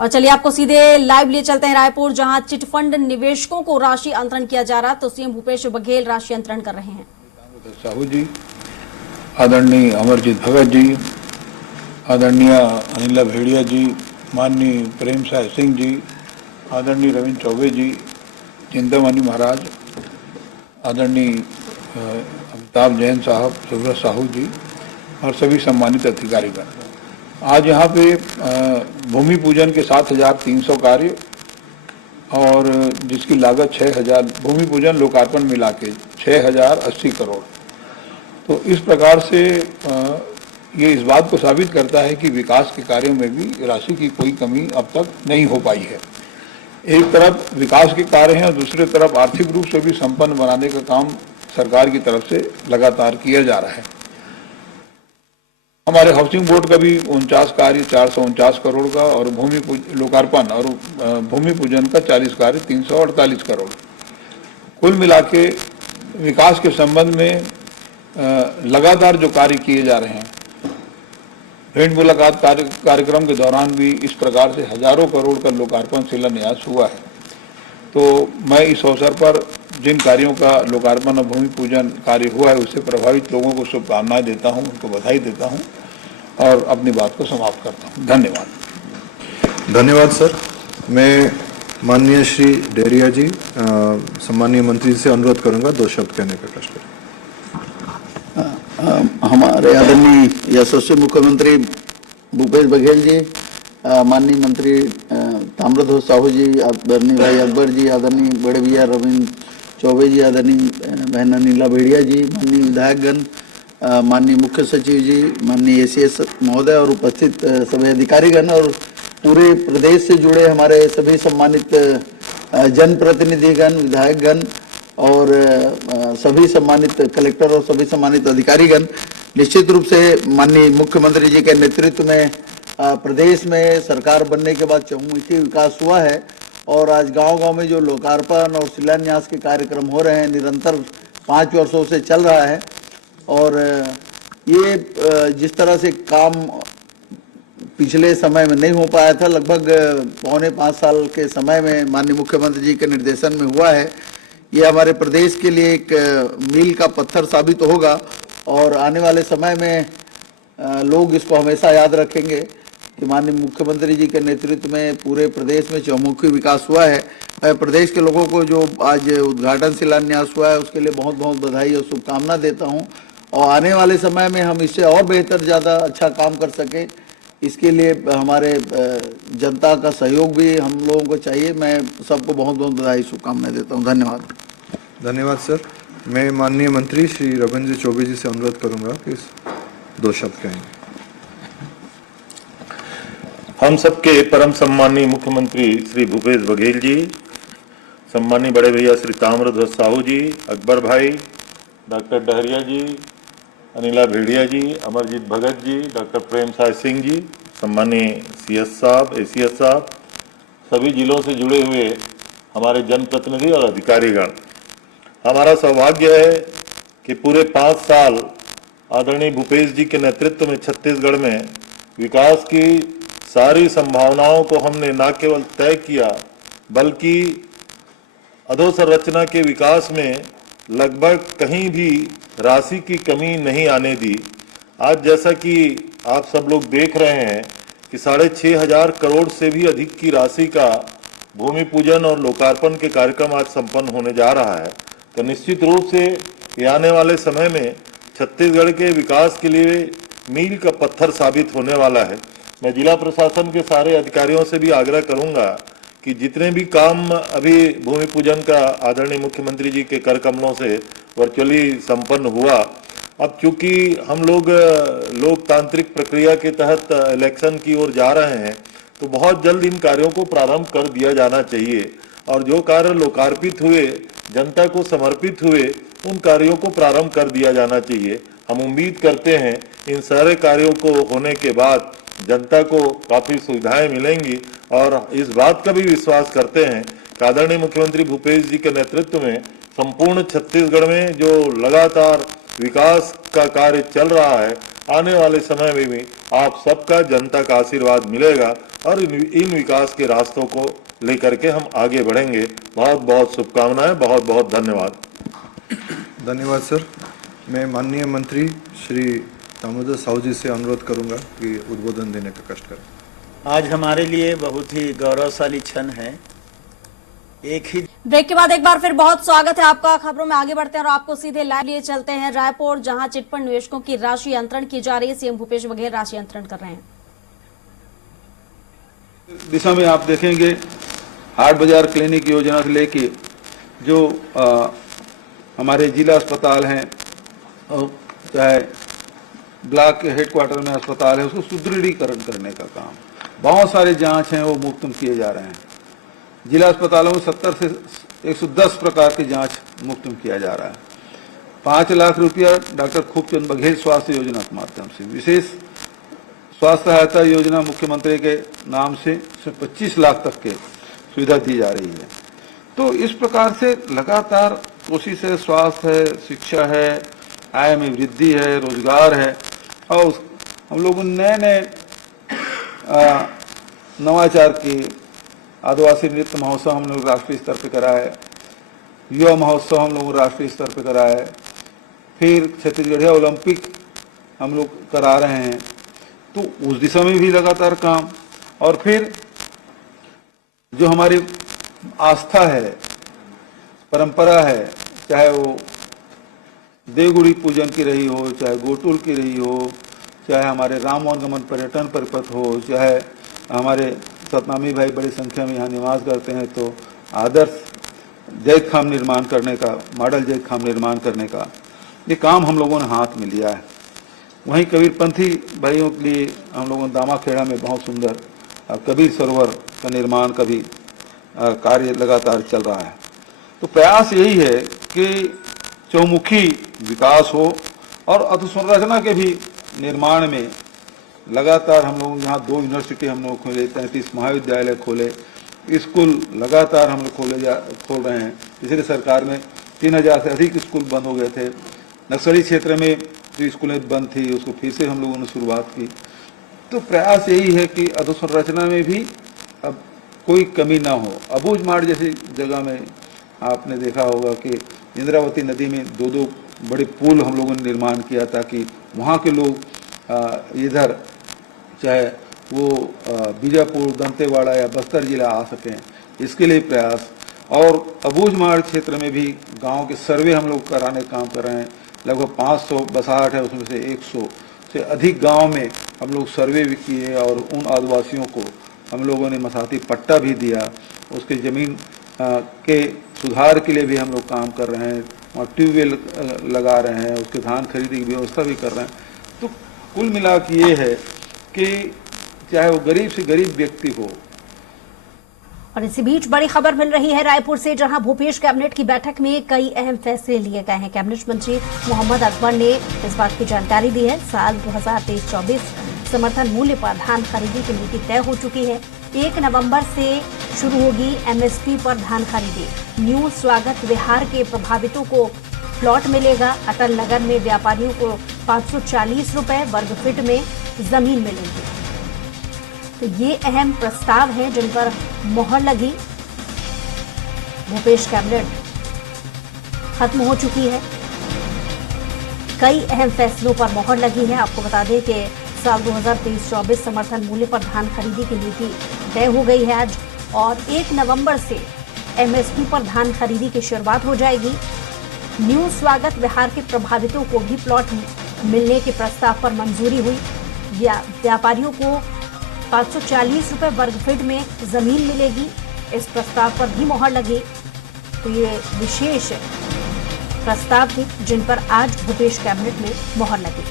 और चलिए आपको सीधे लाइव लिए चलते हैं रायपुर, जहां चिटफंड निवेशकों को राशि अंतरण किया जा रहा, तो सीएम भूपेश बघेल राशि अंतरण कर रहे हैं। साहू जी, आदरणीय अमरजीत भगत जी, आदरणीय अनिला भेड़िया जी, माननीय प्रेम साय सिंह जी, आदरणीय रविंद्र चौबे जी, चिंतामणि महाराज, आदरणीय अमिताभ जैन साहब, सुब्रत साहू जी और सभी सम्मानित अधिकारीगण, आज यहाँ पे भूमि पूजन के 7,300 कार्य और जिसकी लागत 6,000, भूमि पूजन लोकार्पण मिला के 6,080 करोड़। तो इस प्रकार से ये इस बात को साबित करता है कि विकास के कार्यों में भी राशि की कोई कमी अब तक नहीं हो पाई है। एक तरफ विकास के कार्य हैं और दूसरी तरफ आर्थिक रूप से भी संपन्न बनाने का काम सरकार की तरफ से लगातार किया जा रहा है। हमारे हाउसिंग बोर्ड का भी 49 कार्य 449 करोड़ का और भूमि लोकार्पण और भूमि पूजन का 40 कार्य 348 करोड़। कुल मिला के विकास के संबंध में लगातार जो कार्य किए जा रहे हैं, भेंट मुलाकात कार्यक्रम के दौरान भी इस प्रकार से हजारों करोड़ का लोकार्पण शिलान्यास हुआ है। तो मैं इस अवसर पर जिन कार्यों का लोकार्पण और भूमि पूजन कार्य हुआ है उससे प्रभावित लोगों को शुभकामनाएं देता हूं, उनको बधाई देता हूं और अपनी बात को समाप्त करता हूं। धन्यवाद। धन्यवाद सर। मैं माननीय श्री डेरिया जी, सम्मानीय मंत्री से अनुरोध करूंगा 2 शब्द कहने का कष्ट करें। हमारे आदरणीय यशस्वी मुख्यमंत्री भूपेश बघेल जी, माननीय मंत्री ताम्रध्वज साहू जी, आदरणीय भाई अकबर जी, आदरणीय बड़े भैया रविंद्र चौबे जी, आदरणीय बहन अनिला भेड़िया जी, माननीय विधायकगण, माननीय मुख्य सचिव जी, माननीय एसीएस महोदय और उपस्थित सभी अधिकारीगण और पूरे प्रदेश से जुड़े हमारे सभी सम्मानित जनप्रतिनिधिगण, विधायकगण और सभी सम्मानित कलेक्टर और सभी सम्मानित अधिकारीगण, निश्चित रूप से माननीय मुख्यमंत्री जी के नेतृत्व में प्रदेश में सरकार बनने के बाद चहुमुखी विकास हुआ है और आज गांव-गांव में जो लोकार्पण और शिलान्यास के कार्यक्रम हो रहे हैं, निरंतर 5 वर्षों से चल रहा है। और ये जिस तरह से काम पिछले समय में नहीं हो पाया था, लगभग 4.25 साल के समय में माननीय मुख्यमंत्री जी के निर्देशन में हुआ है। ये हमारे प्रदेश के लिए एक मील का पत्थर साबित होगा और आने वाले समय में लोग इसको हमेशा याद रखेंगे कि माननीय मुख्यमंत्री जी के नेतृत्व में पूरे प्रदेश में चहुमुखी विकास हुआ है। मैं प्रदेश के लोगों को जो आज उद्घाटन शिलान्यास हुआ है उसके लिए बहुत बहुत बधाई और शुभकामना देता हूं और आने वाले समय में हम इससे और बेहतर, ज़्यादा अच्छा काम कर सकें, इसके लिए हमारे जनता का सहयोग भी हम लोगों को चाहिए। मैं सबको बहुत बहुत बधाई शुभकामनाएं देता हूं। धन्यवाद। धन्यवाद सर। मैं माननीय मंत्री श्री रविंद्र चौबे जी से अनुरोध करूंगा कि 2 शब्द कहेंगे। हम सबके परम सम्मानीय मुख्यमंत्री श्री भूपेश बघेल जी, सम्मानीय बड़े भैया श्री ताम्रध्वज साहू जी, अकबर भाई, डॉक्टर डहरिया जी, अनिला भेड़िया जी, अमरजीत भगत जी, डॉक्टर प्रेम साय सिंह जी, सम्मानीय सीएस साहब, एसीएस साहब, सभी जिलों से जुड़े हुए हमारे जनप्रतिनिधि और अधिकारीगण, हमारा सौभाग्य है कि पूरे 5 साल आदरणीय भूपेश जी के नेतृत्व में छत्तीसगढ़ में विकास की सारी संभावनाओं को हमने न केवल तय किया बल्कि अधोसंरचना के विकास में लगभग कहीं भी राशि की कमी नहीं आने दी। आज जैसा कि आप सब लोग देख रहे हैं कि 6,500 करोड़ से भी अधिक की राशि का भूमि पूजन और लोकार्पण के कार्यक्रम आज संपन्न होने जा रहा है। तो निश्चित रूप से ये आने वाले समय में छत्तीसगढ़ के विकास के लिए मील का पत्थर साबित होने वाला है। मैं जिला प्रशासन के सारे अधिकारियों से भी आग्रह करूंगा कि जितने भी काम अभी भूमि पूजन का आदरणीय मुख्यमंत्री जी के कर कमलों से वर्चुअली संपन्न हुआ, अब चूंकि हम लोग लोकतांत्रिक प्रक्रिया के तहत इलेक्शन की ओर जा रहे हैं तो बहुत जल्द इन कार्यों को प्रारंभ कर दिया जाना चाहिए और जो कार्य लोकार्पित हुए, जनता को समर्पित हुए, उन कार्यों को प्रारंभ कर दिया जाना चाहिए। हम उम्मीद करते हैं इन सारे कार्यों को होने के बाद जनता को काफ़ी सुविधाएं मिलेंगी और इस बात का भी विश्वास करते हैं कि आदरणीय मुख्यमंत्री भूपेश जी के नेतृत्व में संपूर्ण छत्तीसगढ़ में जो लगातार विकास का कार्य चल रहा है आने वाले समय में भी आप सबका, जनता का आशीर्वाद मिलेगा और इन विकास के रास्तों को लेकर के हम आगे बढ़ेंगे। बहुत बहुत शुभकामनाएं, बहुत बहुत धन्यवाद। धन्यवाद सर। मैं माननीय मंत्री श्री ताम्रध्वज साहू जी से अनुरोध करूंगा कि उद्बोधन देने का कष्ट करें। आज हमारे लिए बहुत ही गौरवशाली क्षण है। एक ही ब्रेक के बाद एक बार फिर बहुत स्वागत है आपका। खबरों में आगे बढ़ते हैं और आपको सीधे लाइव लिए चलते हैं रायपुर, जहां चिटफंड निवेशकों की राशि अंतरण की जा रही है। सीएम भूपेश बघेल राशि अंतरण कर रहे हैं। दिशा में आप देखेंगे हाट बाजार क्लिनिक योजना से लेके जो हमारे जिला अस्पताल हैं और चाहे ब्लॉक हेडक्वार्टर में अस्पताल है, उसको सुदृढ़ीकरण करने का काम, बहुत सारे जांच हैं वो मुफ्त में किए जा रहे हैं। जिला अस्पतालों में 70 से 110 प्रकार की जांच मुफ्त में किया जा रहा है। 5 लाख रुपया डॉक्टर खूबचंद बघेल स्वास्थ्य योजना के माध्यम से, विशेष स्वास्थ्य सहायता योजना मुख्यमंत्री के नाम से 25 लाख तक के सुविधा दी जा रही है। तो इस प्रकार से लगातार कोशिश है, स्वास्थ्य है, शिक्षा है, आय में वृद्धि है, रोजगार है, और हम लोग नए नए नवाचार के आदिवासी नृत्य महोत्सव हम लोग राष्ट्रीय स्तर पे कराए, युवा महोत्सव हम लोग राष्ट्रीय स्तर पे कराए, फिर छत्तीसगढ़िया ओलंपिक हम लोग करा रहे हैं। तो उस दिशा में भी लगातार काम, और फिर जो हमारी आस्था है, परंपरा है, चाहे वो देवगुड़ी पूजन की रही हो, चाहे गोटुल की रही हो, चाहे हमारे राम वनगमन पर्यटन परिपथ हो, चाहे हमारे सतनामी भाई बड़ी संख्या में यहाँ निवास करते हैं, तो आदर्श जैत खाम निर्माण करने का, मॉडल जैत खाम निर्माण करने का ये काम हम लोगों ने हाथ में लिया है। वहीं कबीरपंथी भाइयों के लिए हम लोगों ने दामाखेड़ा में बहुत सुंदर कबीर सरोवर का निर्माण का भी कार्य लगातार चल रहा है। तो प्रयास यही है कि चौमुखी विकास हो और अधोसंरचना के भी निर्माण में लगातार हम लोग यहाँ 2 यूनिवर्सिटी हम लोग खोले, 33 महाविद्यालय खोले, स्कूल लगातार हम लोग खोल रहे हैं। पिछले सरकार में 3000 से अधिक स्कूल बंद हो गए थे। नक्सली क्षेत्र में जो स्कूलें बंद थी उसको फिर से हम लोगों ने शुरुआत की। तो प्रयास यही है कि अधोसंरचना में भी अब कोई कमी ना हो। अबूझमाड़ जैसी जगह में आपने देखा होगा कि इंद्रावती नदी में 2 बड़े पुल हम लोगों ने निर्माण किया ताकि वहाँ के लोग इधर चाहे वो बीजापुर, दंतेवाड़ा या बस्तर जिला आ सकें, इसके लिए प्रयास। और अबूझमाड़ क्षेत्र में भी गांव के सर्वे हम लोग कराने का काम कर रहे हैं। लगभग 500 बसाहट है, उसमें से 100 से अधिक गांव में हम लोग सर्वे भी किए और उन आदिवासियों को हम लोगों ने मसाती पट्टा भी दिया। उसके ज़मीन के सुधार के लिए भी हम लोग काम कर रहे हैं, वहाँ ट्यूबवेल लगा रहे हैं, उसके धान खरीदी की व्यवस्था भी कर रहे हैं। तो कुल मिला के ये है कि चाहे वो गरीब से गरीब व्यक्ति हो। और इसी बीच बड़ी खबर मिल रही है रायपुर से, जहां भूपेश कैबिनेट की बैठक में कई अहम फैसले लिए गए हैं। कैबिनेट मंत्री मोहम्मद अकबर ने इस बात की जानकारी दी है। साल 2023-24 समर्थन मूल्य पर धान खरीदी की नीति तय हो चुकी है। 1 नवंबर से शुरू होगी एमएसपी पर धान खरीदी। न्यू स्वागत विहार के प्रभावितों को प्लॉट मिलेगा। अटल नगर में व्यापारियों को 540 रुपए वर्ग फीट में जमीन मिलेगी। तो ये अहम प्रस्ताव हैं जिन पर मोहर लगी। भूपेश कैबिनेट खत्म हो चुकी है, कई अहम फैसलों पर मोहर लगी है। आपको बता दें कि साल 2023-24 समर्थन मूल्य पर धान खरीदी की नीति तय हो गई है आज, और 1 नवंबर से एमएसपी पर धान खरीदी की शुरुआत हो जाएगी। न्यू स्वागत विहार के प्रभावितों को भी प्लॉट मिलने के प्रस्ताव पर मंजूरी हुई। व्यापारियों को 540 रुपए वर्ग फीट में जमीन मिलेगी, इस प्रस्ताव पर भी मोहर लगी। तो ये विशेष प्रस्ताव थे जिन पर आज भूपेश कैबिनेट में मोहर लगी।